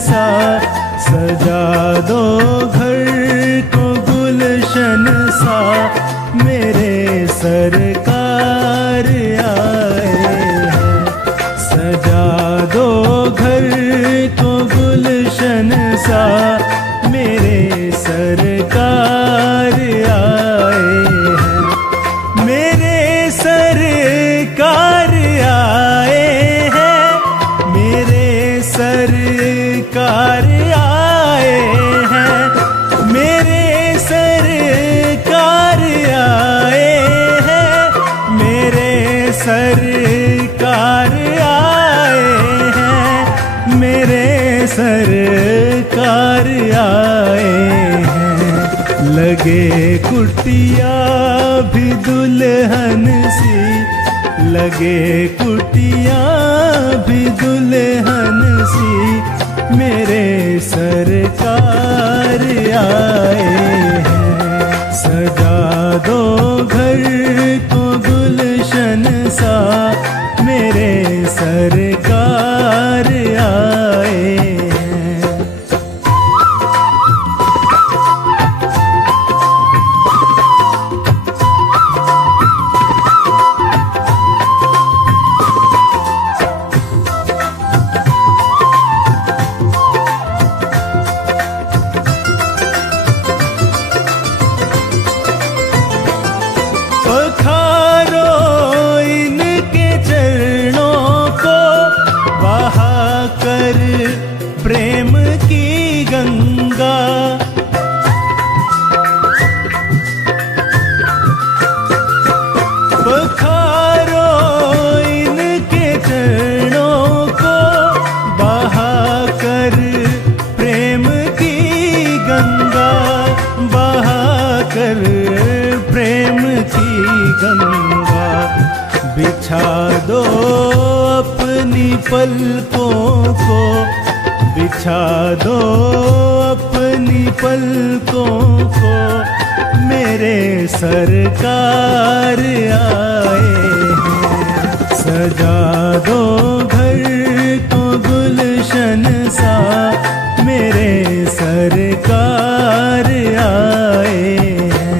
सा, सजा दो घर को गुलशन सा, मेरे सरकार आए हैं। सजा दो घर को गुलशन सा, मेरे सरकार आए हैं। मेरे सरकार आए हैं, मेरे सरकार आए हैं, मेरे सरकार आए हैं, मेरे सरकार आए हैं, मेरे सरकार आए हैं। लगे कुटिया भी दुल्हन सी, लगे कुटिया भी दुल्हन सी, मेरे सरकार आए हैं। सजा दो घर को गुलशन सा, मेरे सरकार आए हैं। पखारो इनके चरणों को, बहा कर प्रेम की गंगा। पखारो इनके चरणों को, बहा कर प्रेम की गंगा, बहा कर प्रेम की गंगा। बिछा दो अपनी पलकों को, बिछा दो अपनी पलकों को, मेरे सरकार आए हैं। सजा दो घर को गुलशन सा, मेरे सरकार आए हैं।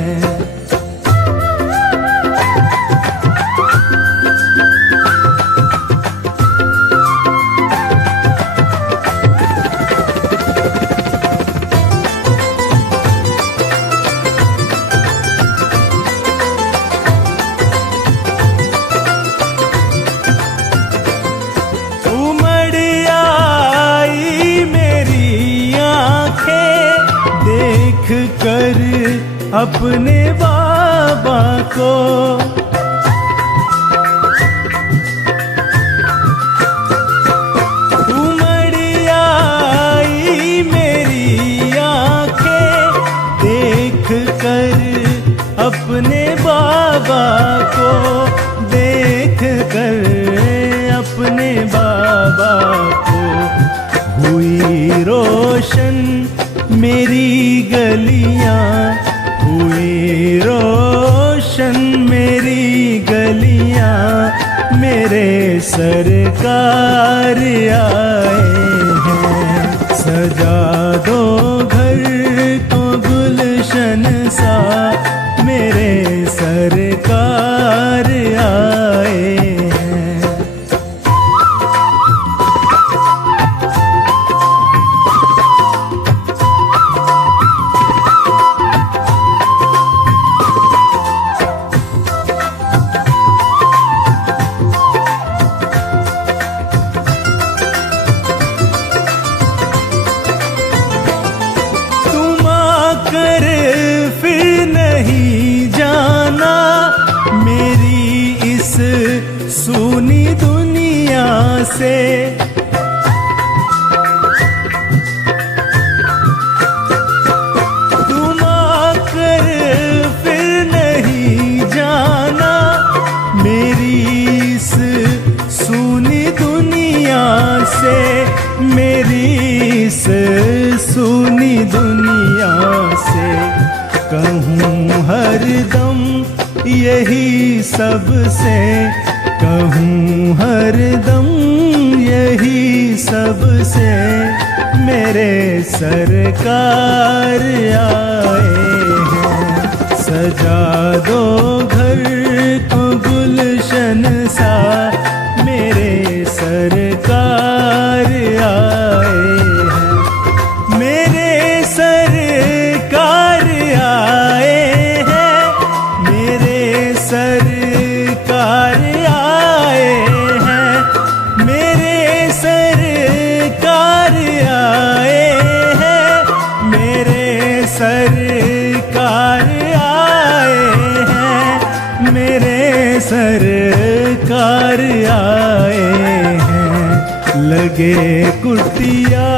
उमड़ आई मेरी आँखें, देख कर अपने बाबा को। उमड़ आई मेरी आँखें, देख कर अपने बाबा को, देख कर अपने बाबा को। हुई रोशन मेरी गलियां, हुई रोशन मेरी गलियां, मेरे सरकार आए हैं। सजा दो घर को गुलशन सा, मेरे सरकार आए हैं। तुम आकर फिर नहीं जाना, मेरी इस सूनी दुनिया से। तुम आकर फिर नहीं जाना, मेरी इस सूनी दुनिया से, मेरी इस सूनी दुनिया से। कहूँ हरदम यही सबसे, कहूँ हरदम यही सबसे, मेरे सरकार आए हैं। सजा दो घर को गुलशन सा, मेरे सरकार आए हैं। मेरे सरकार आए हैं, मेरे सरकार आए हैं, मेरे सरकार आए हैं, मेरे सरकार आए हैं, मेरे सरकार आए हैं। लगे कुटिया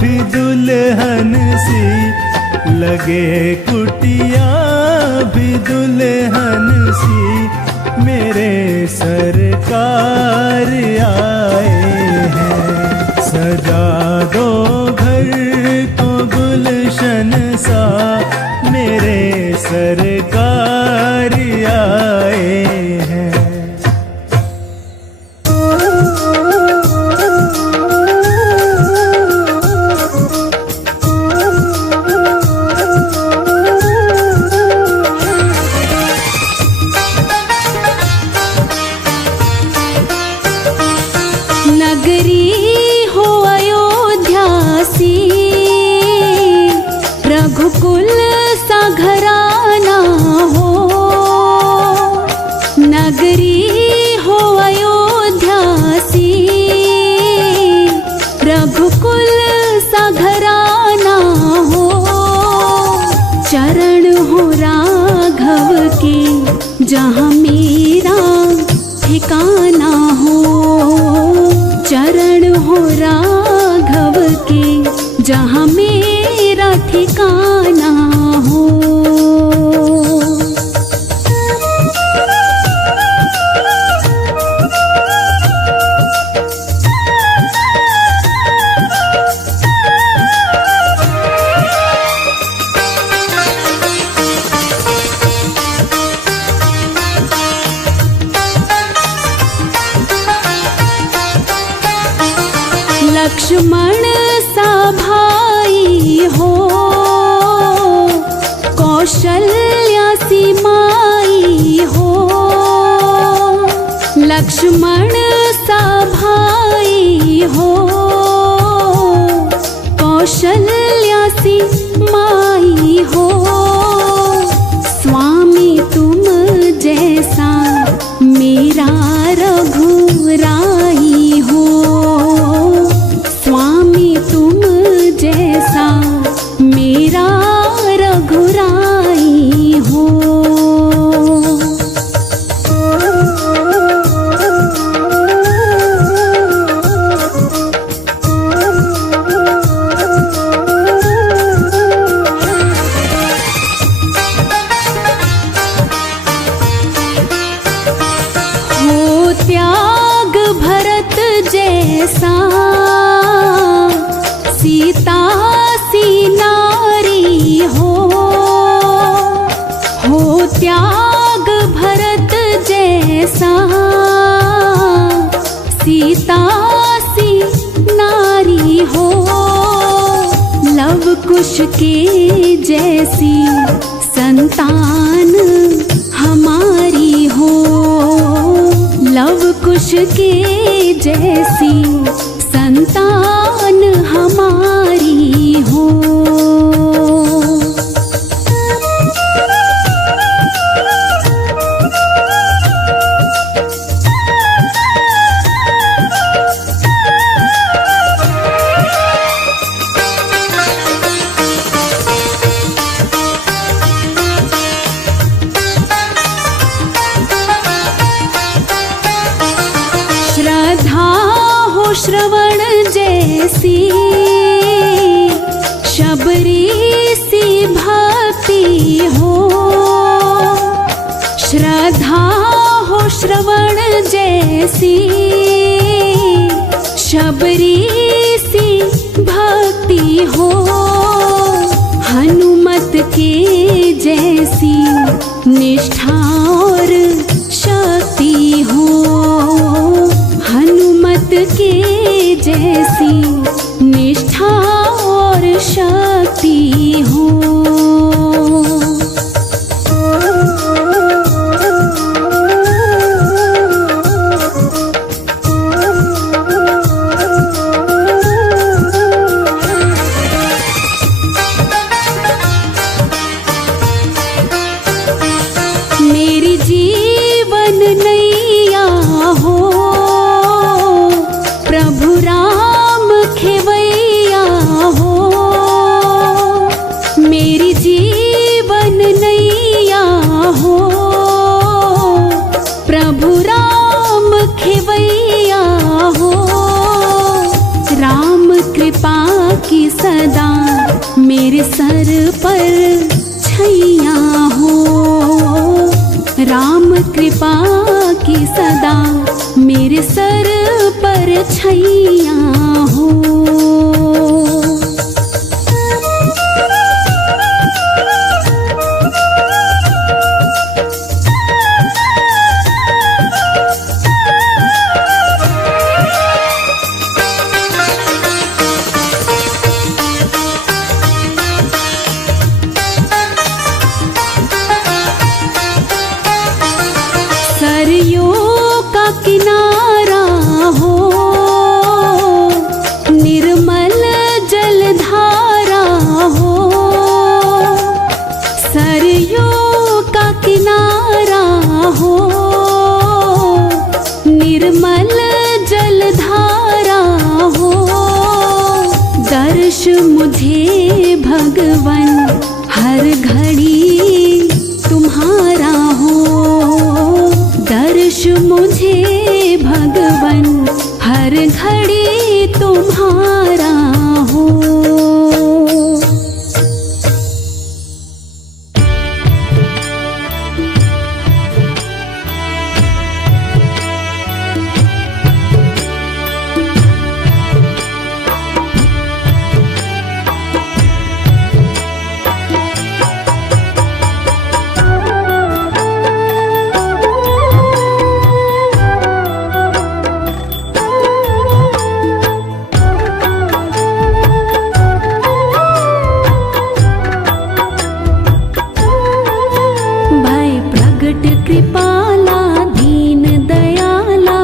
भी दुल्हन सी, लगे कुटिया भी दुल्हन सी, मेरे सरकार आए हैं। सजा दो घर को गुलशन सा, मेरे सरकार आए हैं। नगरी हो अयोध्या सी, रघुकुल सा घराना हो। नगरी हो अयोध्या सी, रघुकुल सा घराना हो। चरण हो राघव के जहाँ मेरा ठिकाना हो। चरण हो राघव के जहाँ मेरा ठिकाना हो। लक्ष्मण सा भाई हो, कौशल्या सी माई हो। लक्ष्मण सा भाई हो, कौशल्या सी माई हो। स्वामी तुम जैसा मेरा रघुराई हो। स्वामी तुम जैसा मेरा रघुराई हो। हो त्याग भरत जैसा, सीता सी नारी हो। हो त्याग भरत जैसा, सीता सी नारी हो। लव कुश के जैसी संतान हमारी हो। लव कुश के जैसी संतान हमारी हो। श्रद्धा हो श्रवण जैसी, शबरी सी भक्ति हो। श्रद्धा हो श्रवण जैसी, शबरी सी भक्ति हो। हनुमत के जैसी निष्ठा और शक्ति हो। हो, प्रभु राम खेवैया हो। राम कृपा की सदा मेरे सर पर छैया हो, राम कृपा की सदा मेरे सर पर छैया हो। सरयों का किनारा हो, निर्मल जलधारा हो, सरयों का किनारा हो, निर्मल जलधारा हो। दर्श मुझे भगवन हर घड़ी तुम्हारा हो, दर्श मुझे भगवन हर घड़ी तुम्हारा हो। कृपाला दीन दयाला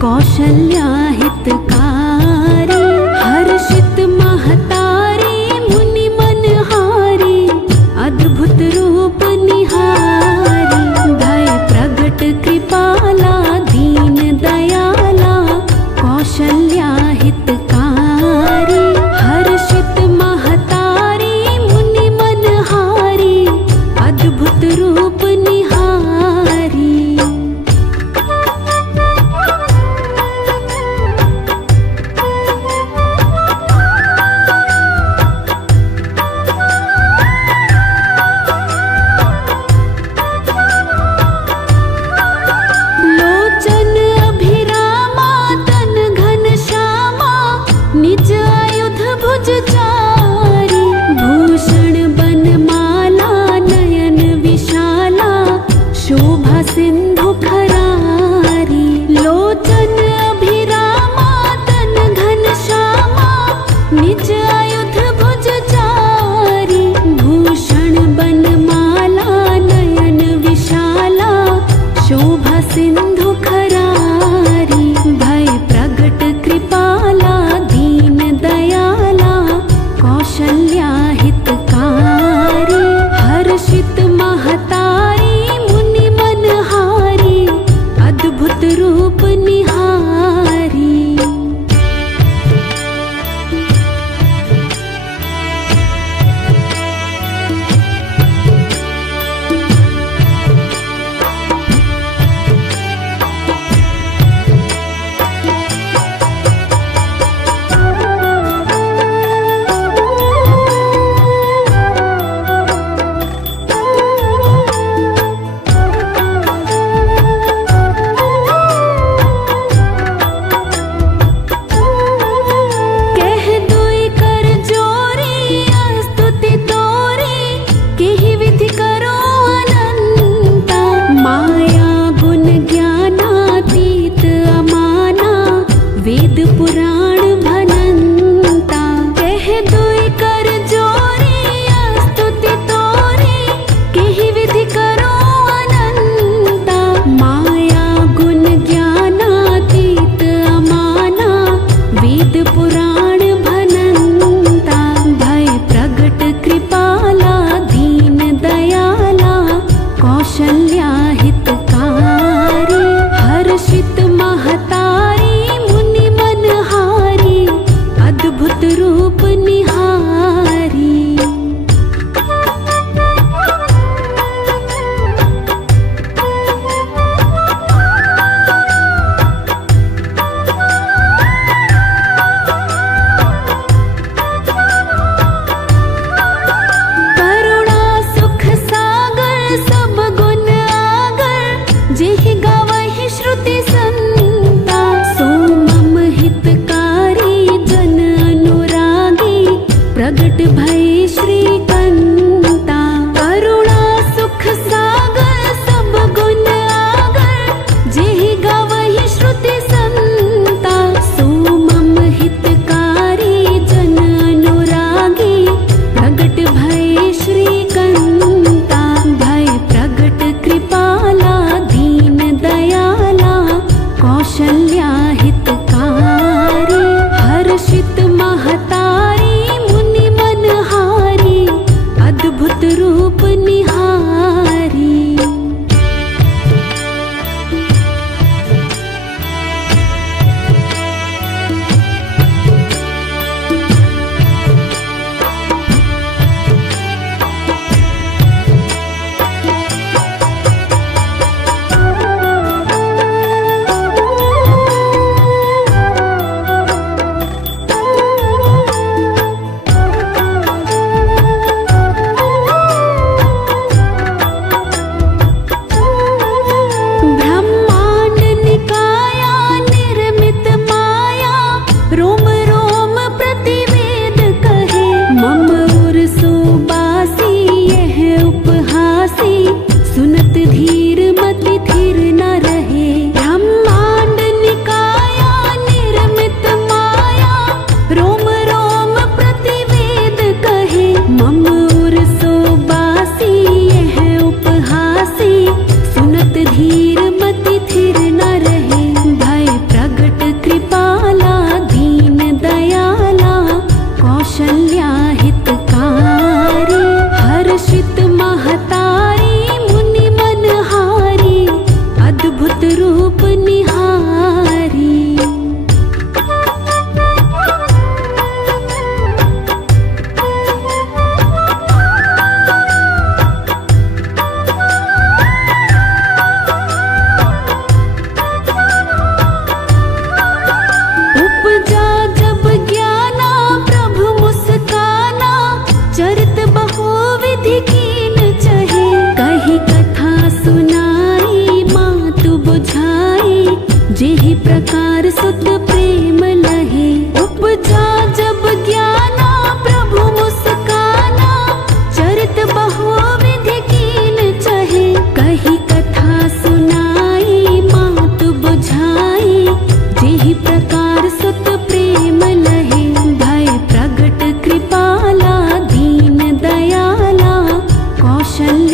कौशल्या हितकारी, हर्षित महतारी मुनि मनहारी, अद्भुत रूप निहारी। भय प्रगट कृपाला दीन दयाला कौशल्या हितकारी, हर्षित महतारी मुनि मनहारी, अद्भुत रूप निहारी। लोचन अभिरामा तन घनश्यामा, निज आयुध भुज चारी, भूषण बनमाला नयन विशाला, शोभा सिंधु खरारी। लोचन अभिरामा तन घनश्यामा, निज आयुध भुज चारी, भूषण बनमाला नयन विशाला, शोभा सिंधु खरारी। भय प्रगट कृपाला दीन दयाला कौशल्या हितकारी, हर्षित महतारी मुनि मनहारी, अद्भुत रूप निहारी।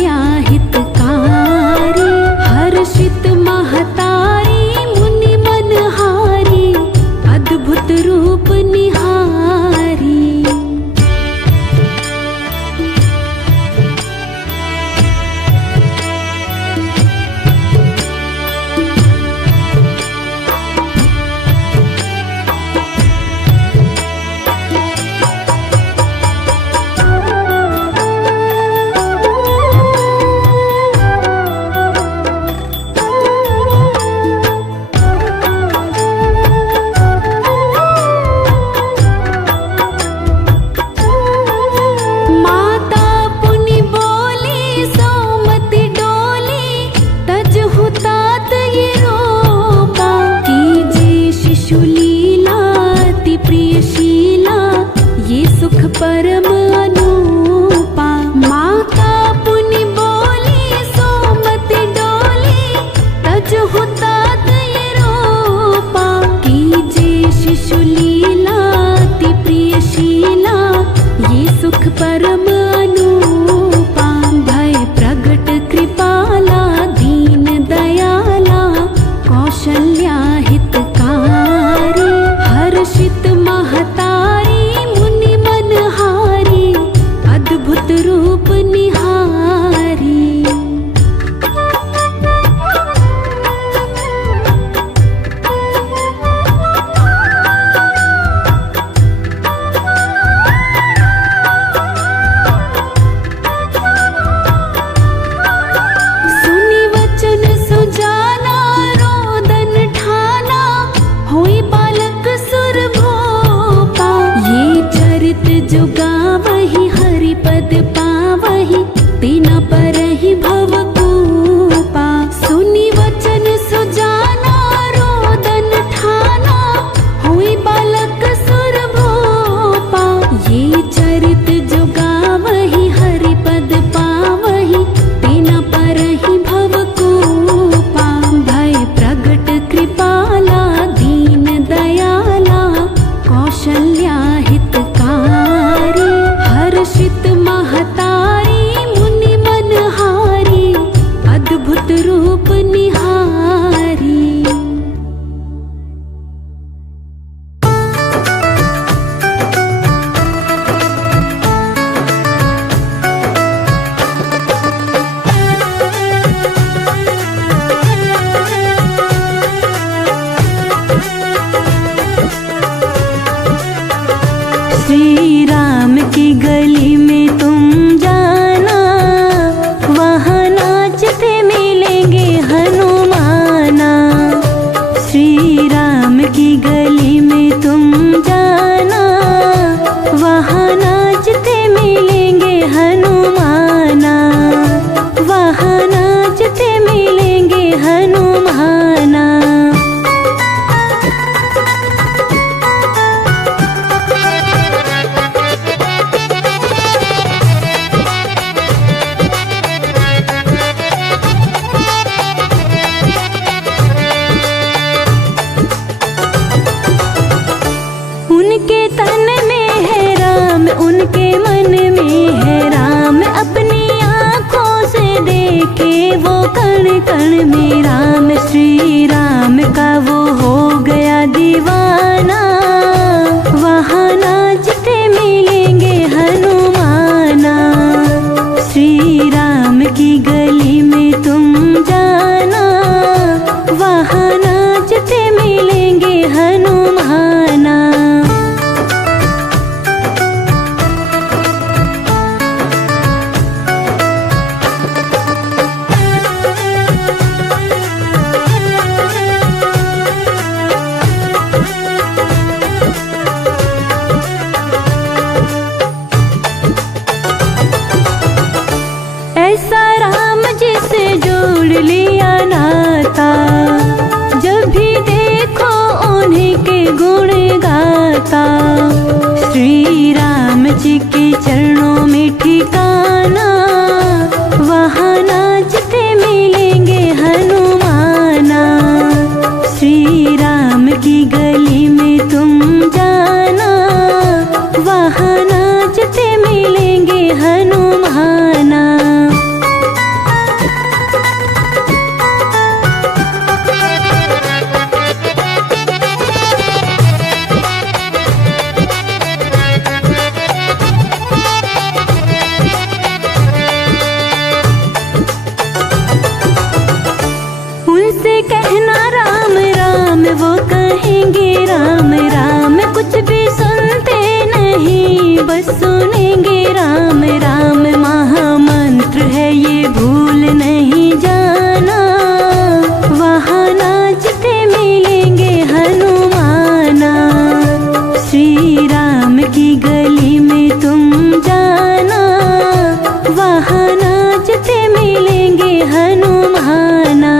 कौशल्या हितकारी, हर्षित महतारी मुनि मनहारी, अद्भुत रूप निहारी। माता पुनि बोली सौमति डोली, तजहु तात ये रोपा, कीजे शिशु लीला अति प्रियशीला, ये सुख परम अनूपा। माता पुनि बोली सौमति डोली, तजहु तात ये रोपा, कीजे शिशु लीला अति प्रियशीला, ये सुख परम अनूपा। भय प्रगट कृपाला दीन दयाला, कौशल्या हितकारी, हर्षित महतारी मुनि मनहारी, अद्भुत रूप निहारी। सुनि वचन सुजाना रोदन ठाना, होई बालक सुर भोपा, ये चरित जो गावहि हरि पद पावहि, तेना परहि भव कूपा। सुनि वचन सुजाना रोदन ठाना, होई बालक सुर भोपा, ये चरित जो गावहि हरि पद पावहि, तेना परहि भव कूपा। भय प्रगट कृपाला दीन दयाला, कौशल्या हितकारी, हर्षित महतारी मुनि मनहारी, अद्भुत रूप निहारी। श्री राम की गली में तुम जाना, वहाँ नाचते मिलेंगे हनुमाना। श्री राम की गली में तुम जाना, वहाँ नाचते मिलेंगे हनुमाना, वहाँ नाचते मिलेंगे हनुमाना। उनके तन में है राम, उनके मन में है राम, अपनी आँखों से देखे वो कण कण में राम। श्री राम का वो हो गया दीवाना, वहाँ नाचते मिलेंगे हनुमाना। श्री राम की गली में तुम जाना, वहाँ नाचते मिलेंगे हनुमाना। ऐसा राम जिसे जोड़ लिया नाता, जब भी देखो उन्हीं के गुण गाता। श्री राम जी के चरणों में ठिकाना, वहाँ नाचते मिलेंगे हनुमाना। श्री राम की गली में तुम जाना, वहाँ नाचते मिलेंगे हनुमाना। बस सुनेंगे राम राम महामंत्र है ये भूल नहीं जाना। वहाँ नाचते मिलेंगे हनुमाना, श्री राम की गली में तुम जाना। वहाँ नाचते मिलेंगे हनुमाना।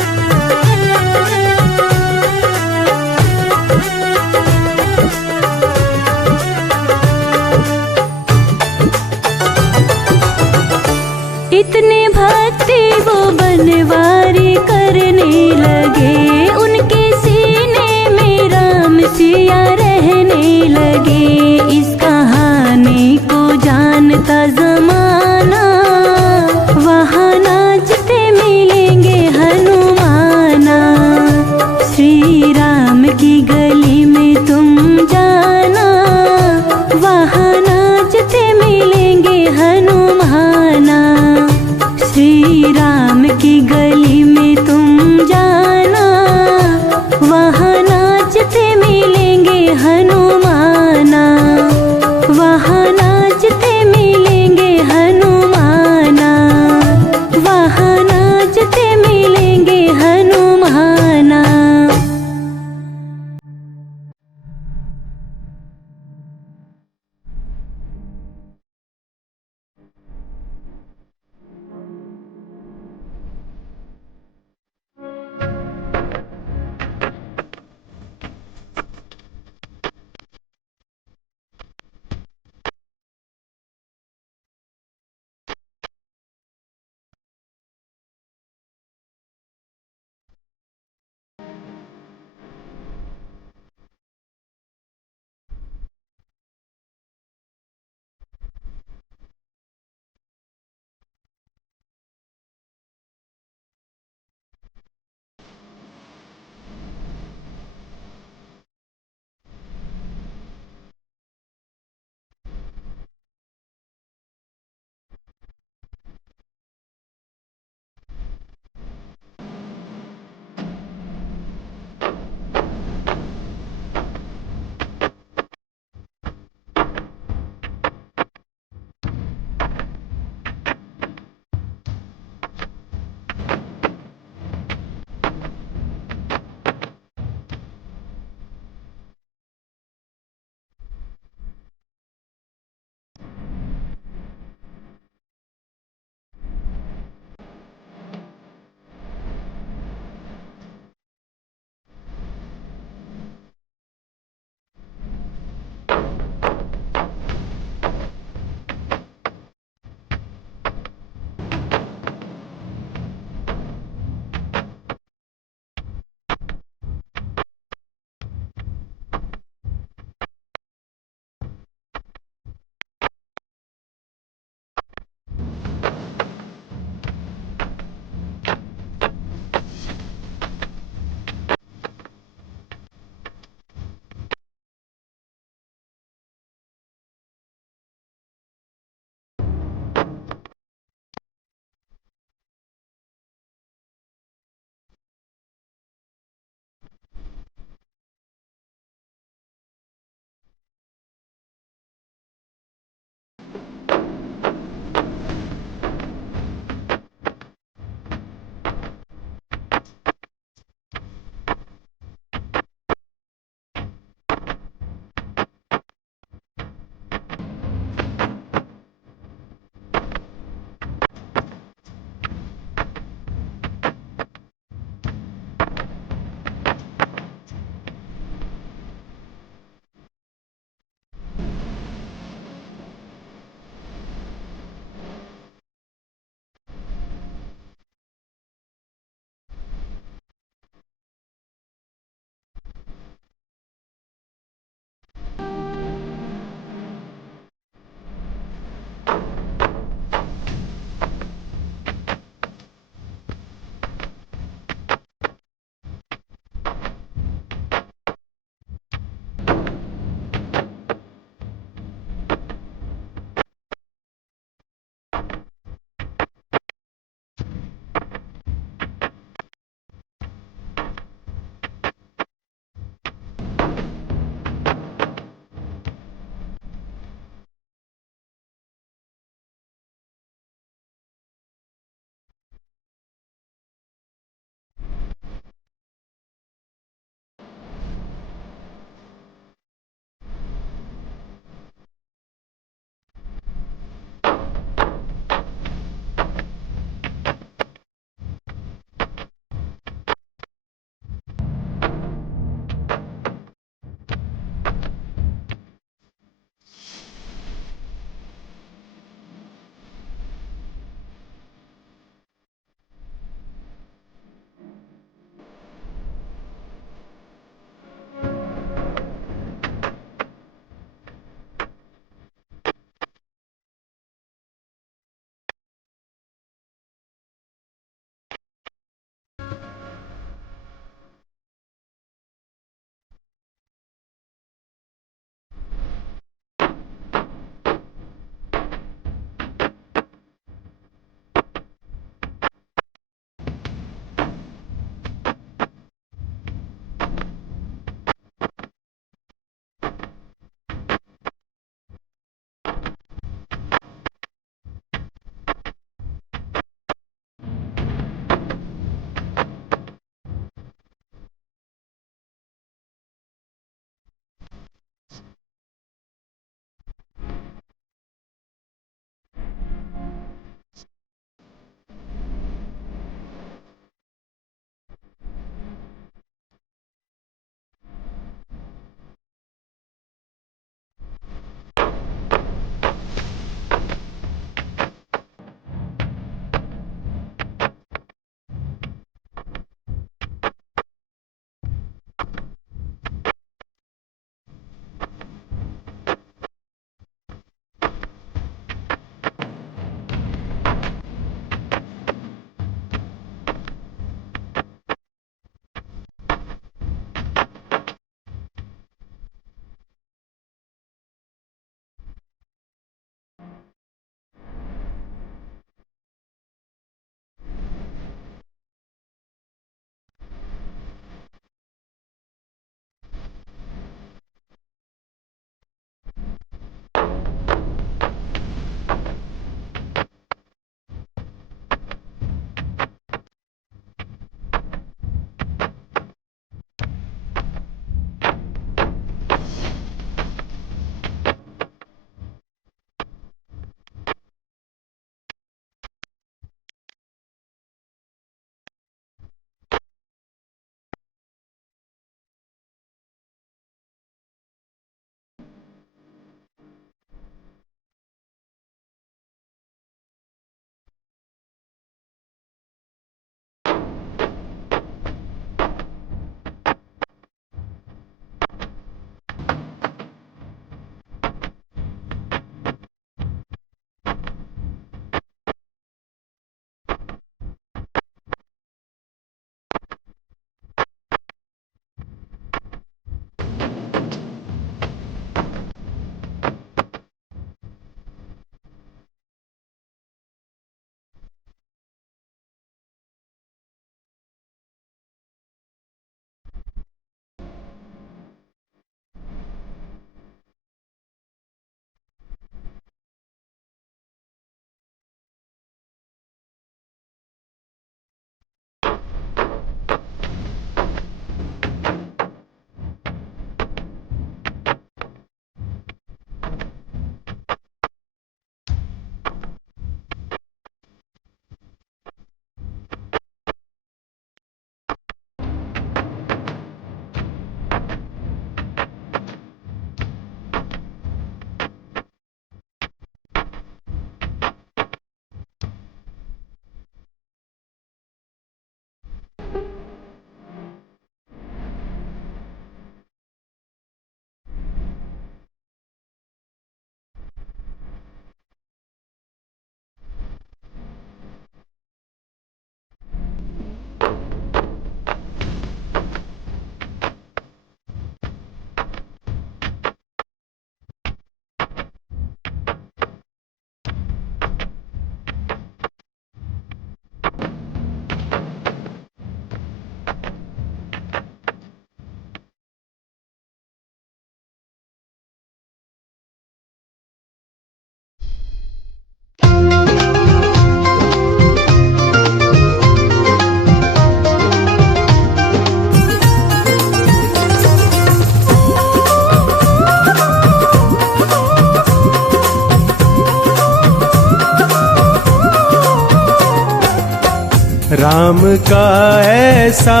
राम का ऐसा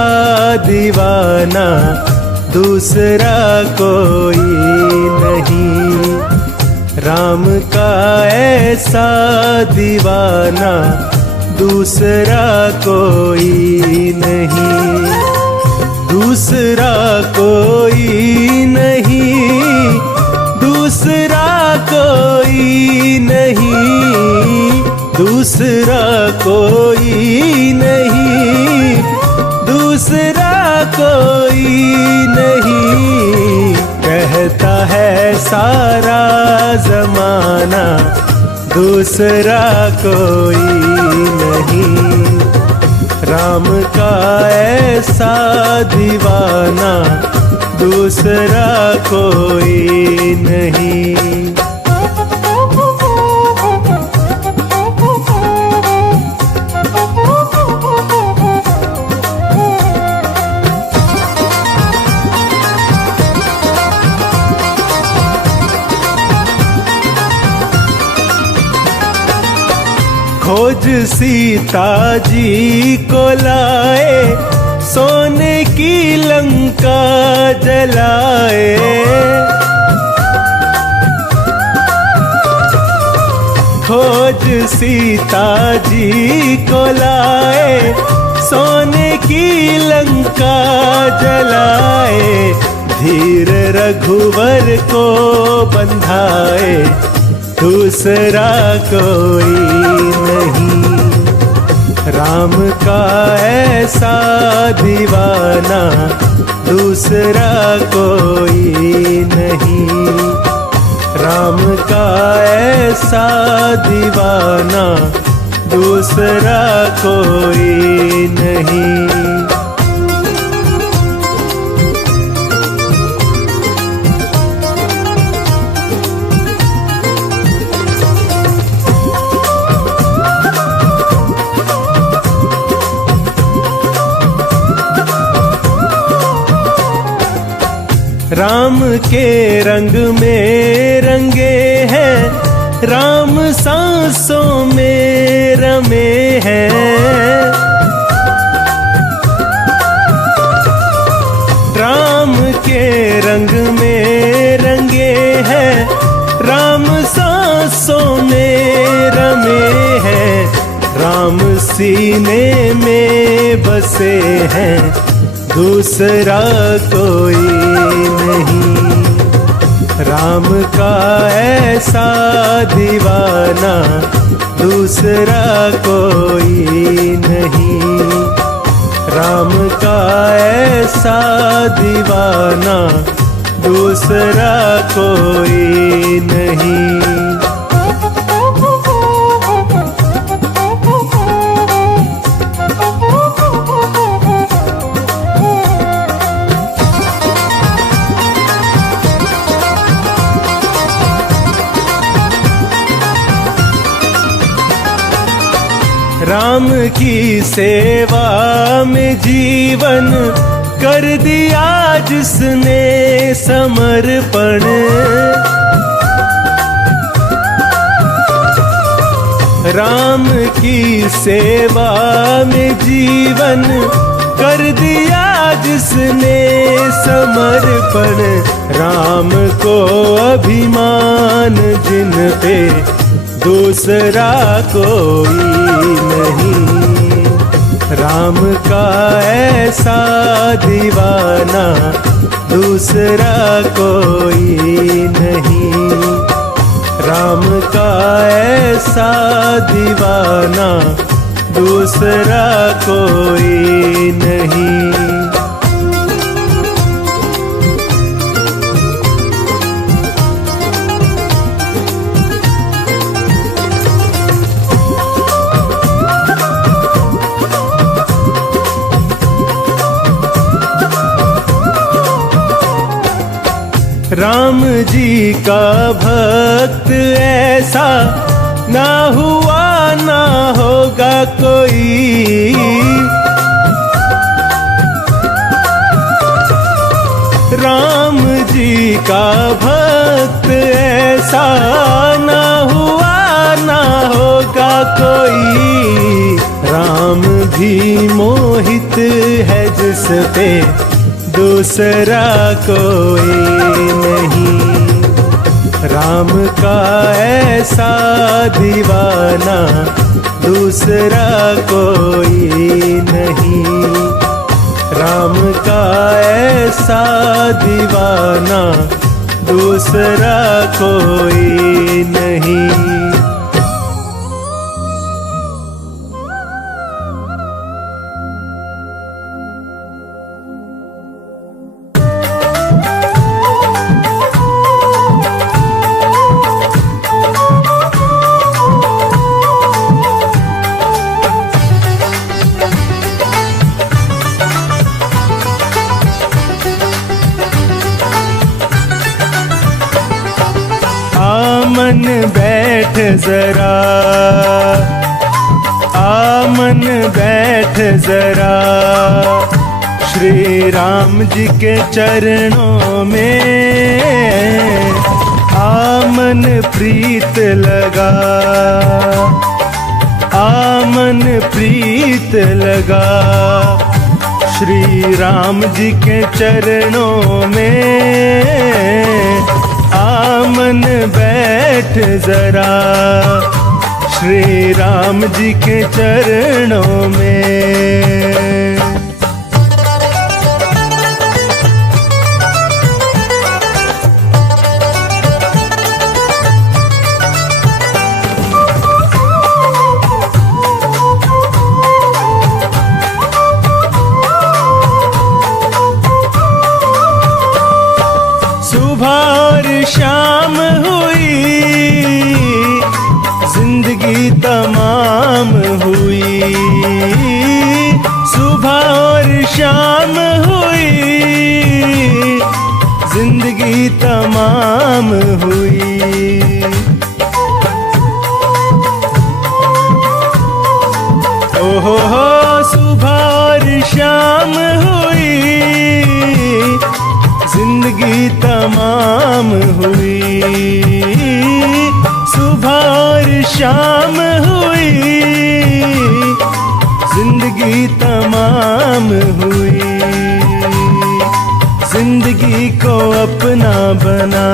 दीवाना दूसरा कोई नहीं। राम का ऐसा दीवाना दूसरा कोई नहीं। दूसरा कोई नहीं, दूसरा कोई नहीं, दूसरा कोई नहीं, दूसरा कोई नहीं। कहता है सारा जमाना दूसरा कोई नहीं। राम का ऐसा दीवाना दूसरा कोई नहीं। खोज सीता जी को लाए, सोने की लंका जलाए। खोज सीता जी को लाए, सोने की लंका जलाए। धीर रघुवर को बंधाए, दूसरा कोई नहीं। राम का ऐसा दीवाना दूसरा कोई नहीं। राम का ऐसा दीवाना दूसरा कोई नहीं। राम के रंग में रंगे हैं, राम सांसों में रमे हैं। राम के रंग में रंगे हैं, राम सांसों में रमे हैं। राम सीने में बसे हैं, दूसरा कोई नहीं। राम का ऐसा दीवाना दूसरा कोई नहीं। राम का ऐसा दीवाना दूसरा कोई नहीं। राम की सेवा में जीवन कर दिया जिसने समर्पण। राम की सेवा में जीवन कर दिया जिसने समर्पण। राम को अभिमान जिन पे दूसरा कोई नहीं। राम का ऐसा दीवाना दूसरा कोई नहीं। राम का ऐसा दीवाना दूसरा कोई नहीं। राम जी का भक्त ऐसा ना हुआ ना होगा कोई। राम जी का भक्त ऐसा ना हुआ ना होगा कोई। राम राम भी मोहित है जिस पे दूसरा कोई नहीं। राम का ऐसा दीवाना दूसरा कोई नहीं। राम का ऐसा दीवाना दूसरा कोई नहीं। आमन बैठ जरा, आमन बैठ जरा, श्री राम जी के चरणों में आमन प्रीत लगा, आमन प्रीत लगा। श्री राम जी के चरणों में आमन बैठ जरा, श्री राम जी के चरणों में। शाम हुई जिंदगी तमाम हुई, सुबह और शाम हुई जिंदगी तमाम हुई। ओहो हो सुबह और शाम हुई जिंदगी तमाम हुई, सुबह और शाम हुई जिंदगी तमाम हुई। जिंदगी को अपना बना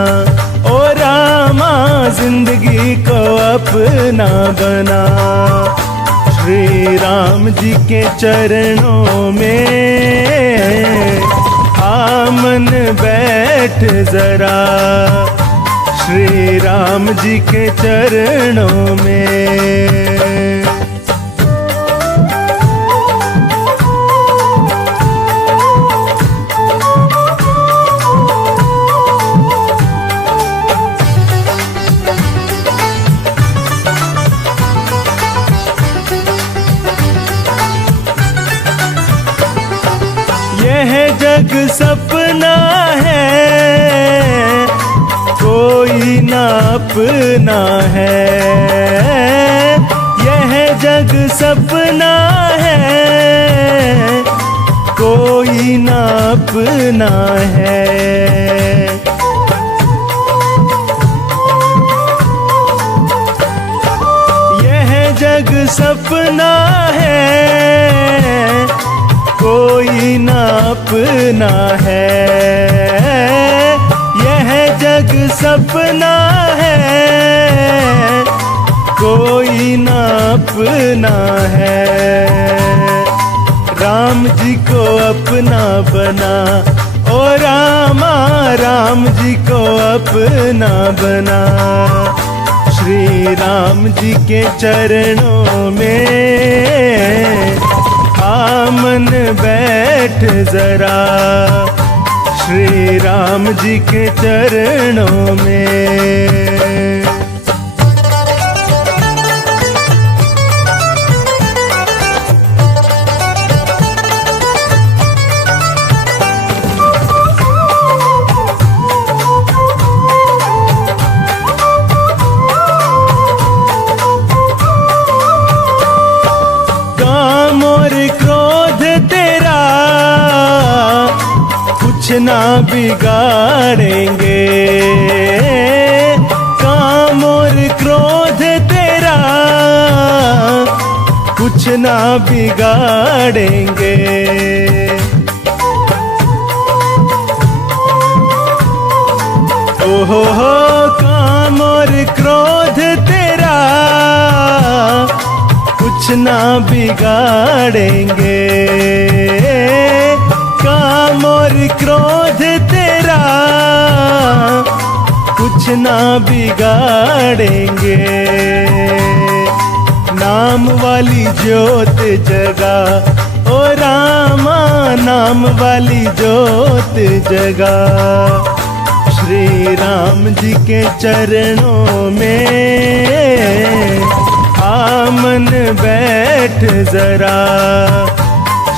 ओ रामा, जिंदगी को अपना बना, श्री राम जी के चरणों में आमन बैठ जरा, श्री राम जी के चरणों में। यह जग सपना है कोई ना अपना है, यह जग सपना है कोई ना अपना है। यह जग सपना है कोई ना अपना है, यह जग सपना है कोई ना अपना है। राम जी को अपना बना ओ रामा, राम जी को अपना बना, श्री राम जी के चरणों में आमन बैठ जरा, श्री राम जी के चरणों में। काम और क्रोध तेरा कुछ ना बिगाड़ेंगे, काम और क्रोध तेरा कुछ कुछ ना बिगाड़ेंगे। ओहो हो काम और क्रोध तेरा कुछ ना बिगाड़ेंगे। काम और क्रोध तेरा कुछ ना बिगाड़ेंगे। नाम वाली ज्योत जगा ओ रामा, नाम वाली ज्योत जगा। श्री राम जी के चरणों में आमन बैठ जरा।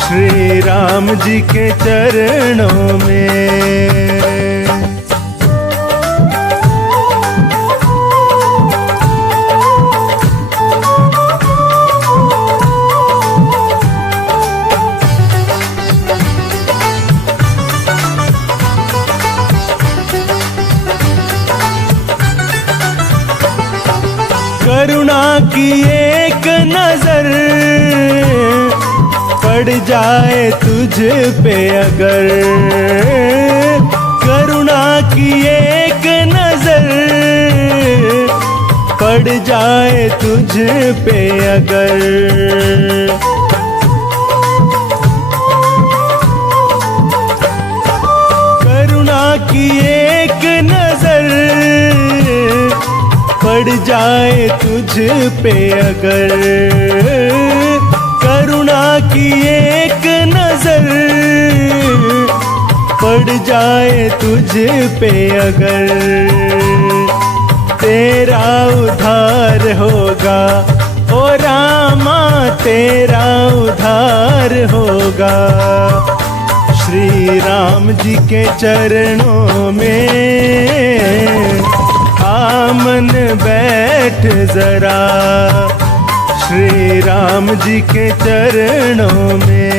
श्री राम जी के चरणों में। करुणा की एक नजर पड़ जाए तुझ पे अगर, करुणा की एक नजर पड़ जाए तुझ पे अगर। करुणा की एक नजर पड़ जाए तुझ पे अगर, करुणा की एक नजर पड़ जाए तुझ पे अगर। तेरा उद्धार होगा ओ रामा, तेरा उद्धार होगा। श्री राम जी के चरणों में आमन बैठ जरा। श्री राम जी के चरणों में।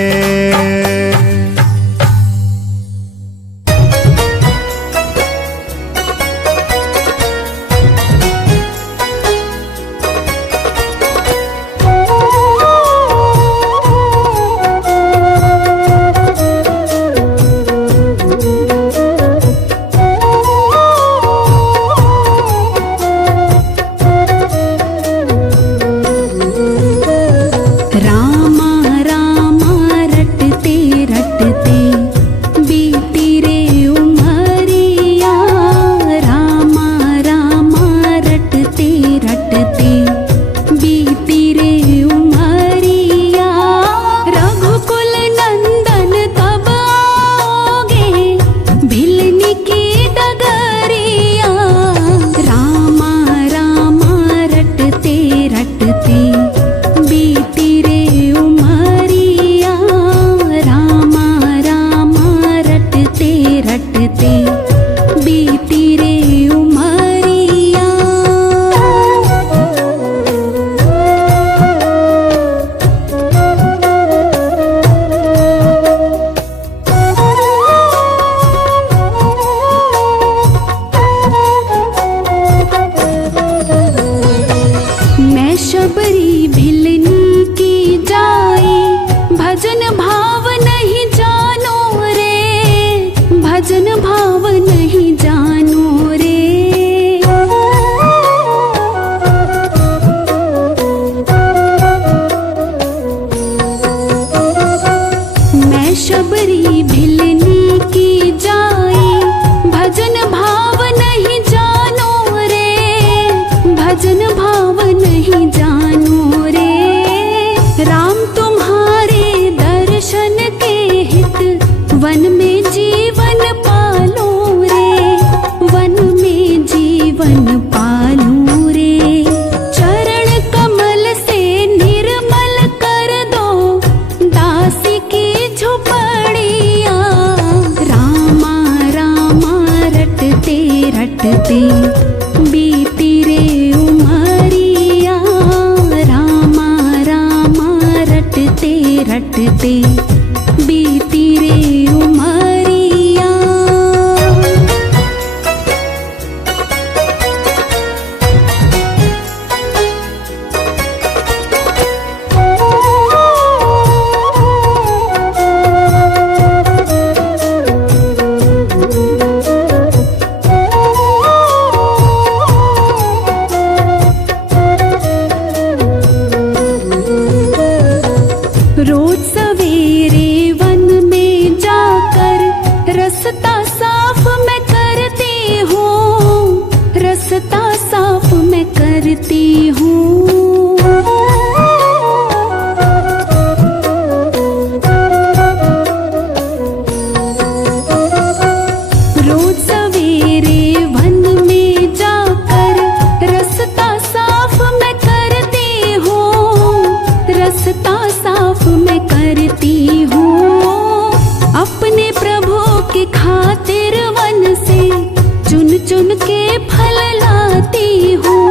फल लाती हूँ,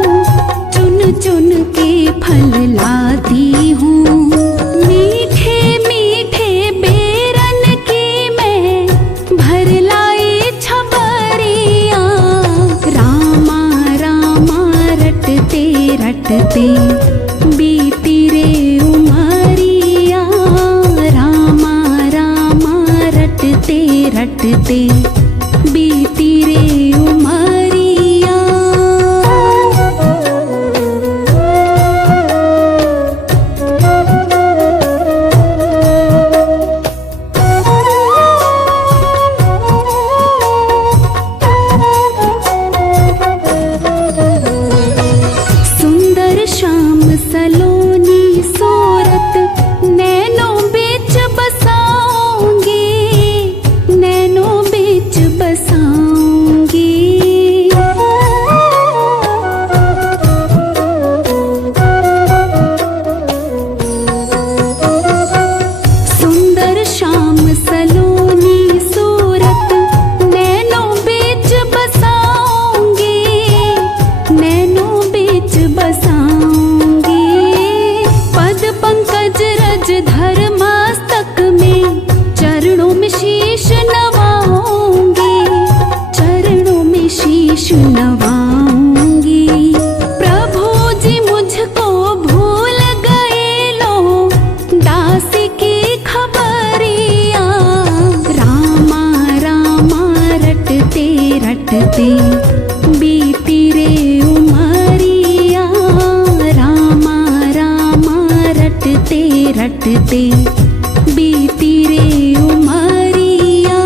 चुन चुन के फल लाती हूँ। मीठे मीठे बेरन की मैं भर लाई छबरिया। रामा रामा रटते रटते बीती रे उमरिया। रामा रामा रटते रटते बीती रे उमरिया। सुंदर श्याम सलोनी सूरत नैनों बीच बसाऊंगी, नैनों बीच बसाऊंगी। सुंदर श्याम सलोनी सूरत नैनों बीच बसाऊंगी, नैनों बीच बसाऊंगी। पद पंकज रज धर मस्तक में चरणों में शीश नवाऊंगी, चरणों में शीश नवाऊंगी। प्रभु जी मुझको भूल गए लो, दासी की खबरिया। रामा रामा रटते रटते बीती रे उमरिया। रामा रामा रटते रटते बीती रे उमरिया।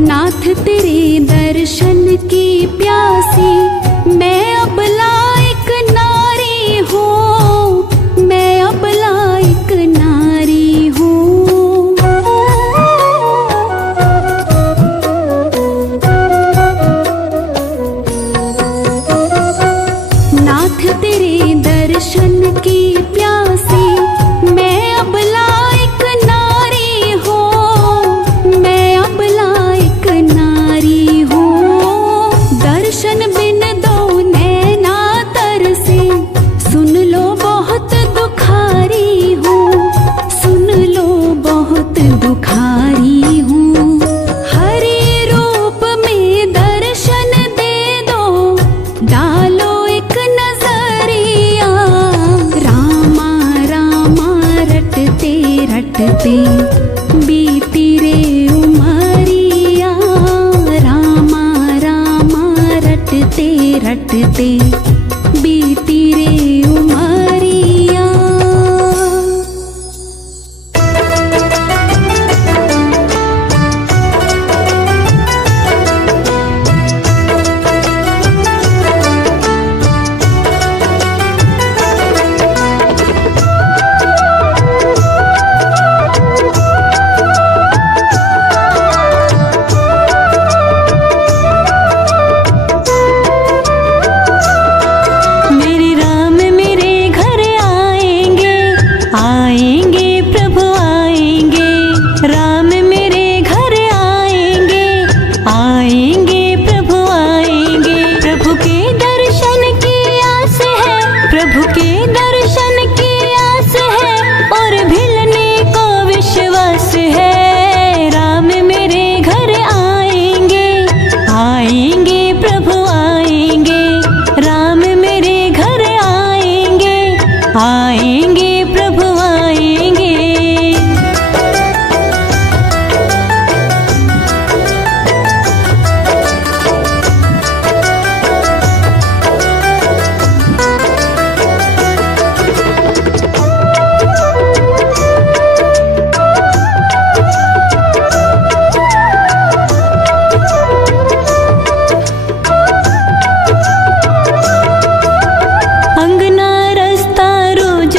नाथ तेरे दर्शन की प्यासी मैं अब लायक नारी हूँ, मैं अब लायक नारी हूँ। नाथ तेरे दर्शन की प्यासी मैं अब लायक नारी हूँ, मैं अब लायक नारी हूँ। दर्शन बिन दो नैना तरसे, सुन लो बहुत दुखारी हूँ, सुन लो बहुत दुखारी हूँ। हरि रूप में दर्शन दे दो, डालो एक नजरिया। रामा रामा रटते रटते बीती रे उमरिया। रामा रामा रटते रटते बीती रे उमरिया। मेरे राम मेरे घर आएंगे, आएंगे प्रभु आएंगे। राम मेरे घर आएंगे, आएंगे प्रभु आएंगे। प्रभु के दर्शन की आस है, प्रभु के दर्शन की आस है, और भिलने को विश्वास है। राम मेरे घर आएंगे, आएंगे प्रभु आएंगे। राम मेरे घर आएंगे, आएंगे प्रभु आएंगे। अंगना रास्ता रोज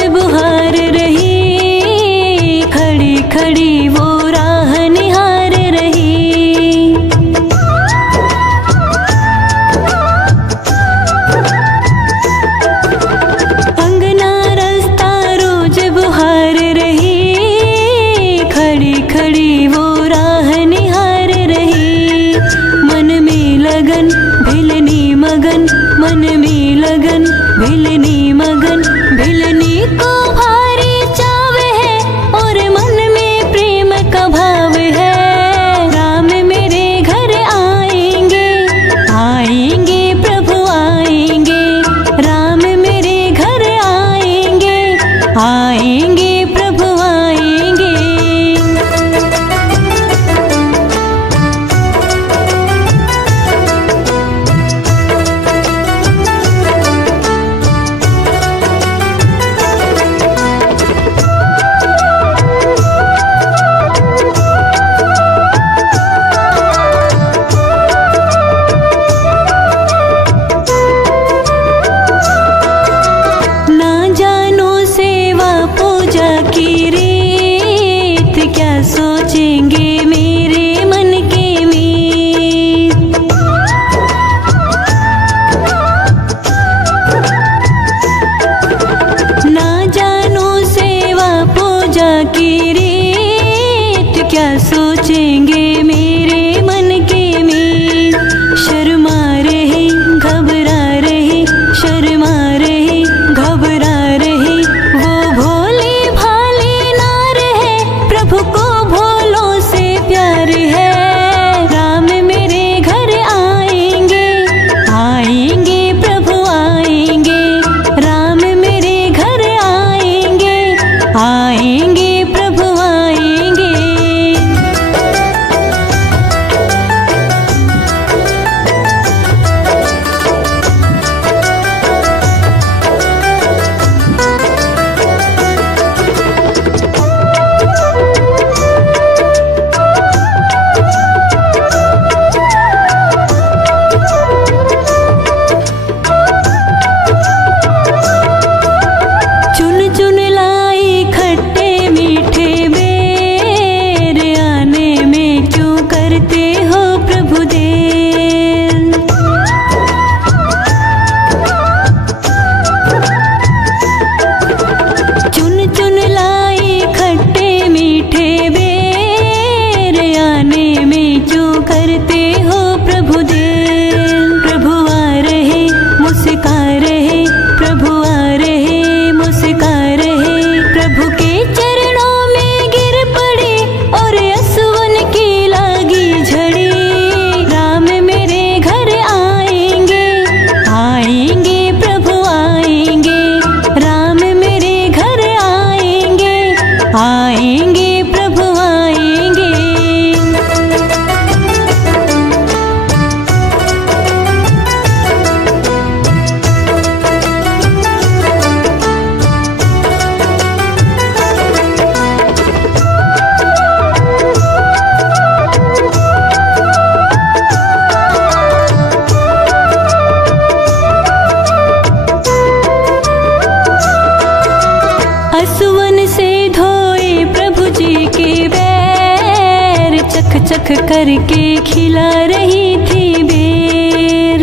हसुवन से धोए प्रभु जी के पैर, चख चख करके खिला रही थी बेर।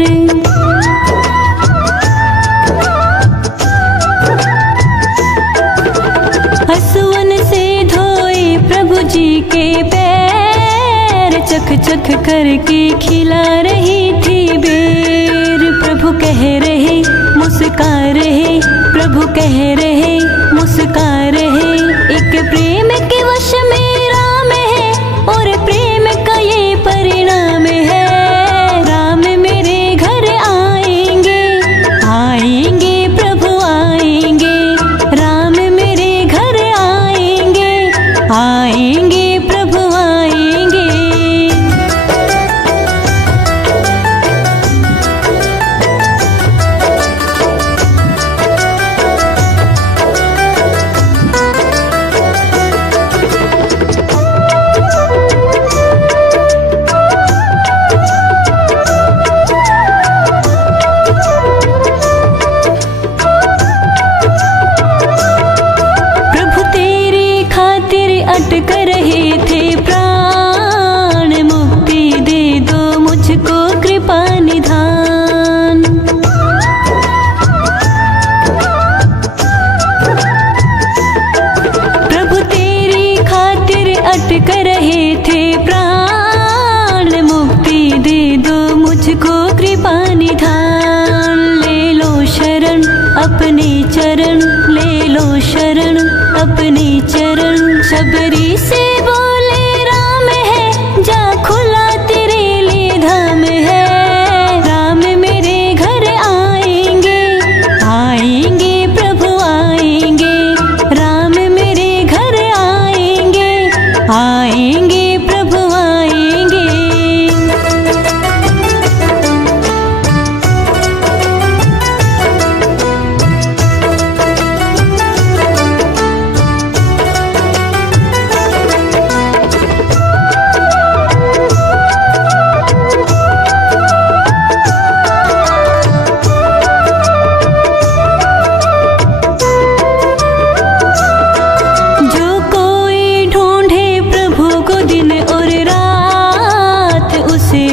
हसुवन से धोए प्रभु जी के पैर, चख चख करके खिला रही थी बेर। प्रभु कह रहे मुस्का रहे, प्रभु कह रहे मुस्का रहे, एक प्रेम के वश में राम है और प्रेम का ये परिणाम है। राम मेरे घर आएंगे, आएंगे प्रभु आएंगे, राम मेरे घर आएंगे, आएंगे प्रभु आएंगे। अटक रहे थे प्राण, मुक्ति दे दो मुझको कृपा निधान। प्रभु तेरी खातिर अटक रहे थे प्राण, मुक्ति दे दो मुझको कृपा निधान। ले लो शरण अपने चरण, ले लो शरण अपने चरण। शबरी से बोले राम है, जा खुला तेरे लिए धाम है। राम मेरे घर आएंगे, आएंगे प्रभु आएंगे, राम मेरे घर आएंगे, आएंगे प्रभु आएंगे।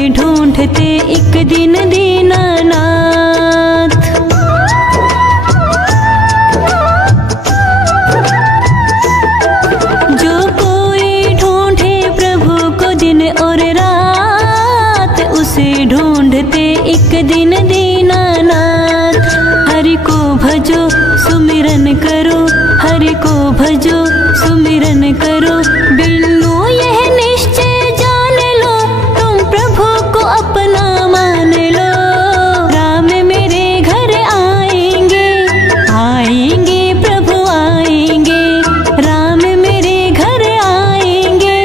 ढूंढते एक दिन दीनानाथ। जो कोई ढूंढे प्रभु को दिन और रात, उसे ढूंढते एक दिन दीनानाथ। हरि को भजो सुमिरन करो, हरि को भजो सुमिरन करो, बिल्लो यह निश्चय जान लो, तुम प्रभु को अपना मान लो। राम मेरे घर आएंगे, आएंगे प्रभु आएंगे, राम मेरे घर आएंगे,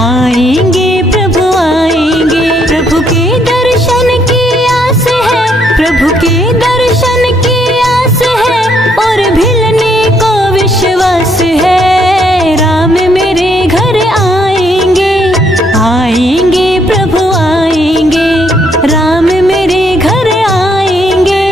आएंगे प्रभु आएंगे। प्रभु के दर्शन की आस है, प्रभु के दर्शन की आस है, और भिलने को विश्वास है। राम मेरे घर आएंगे, आएंगे प्रभु आएंगे, राम मेरे घर आएंगे,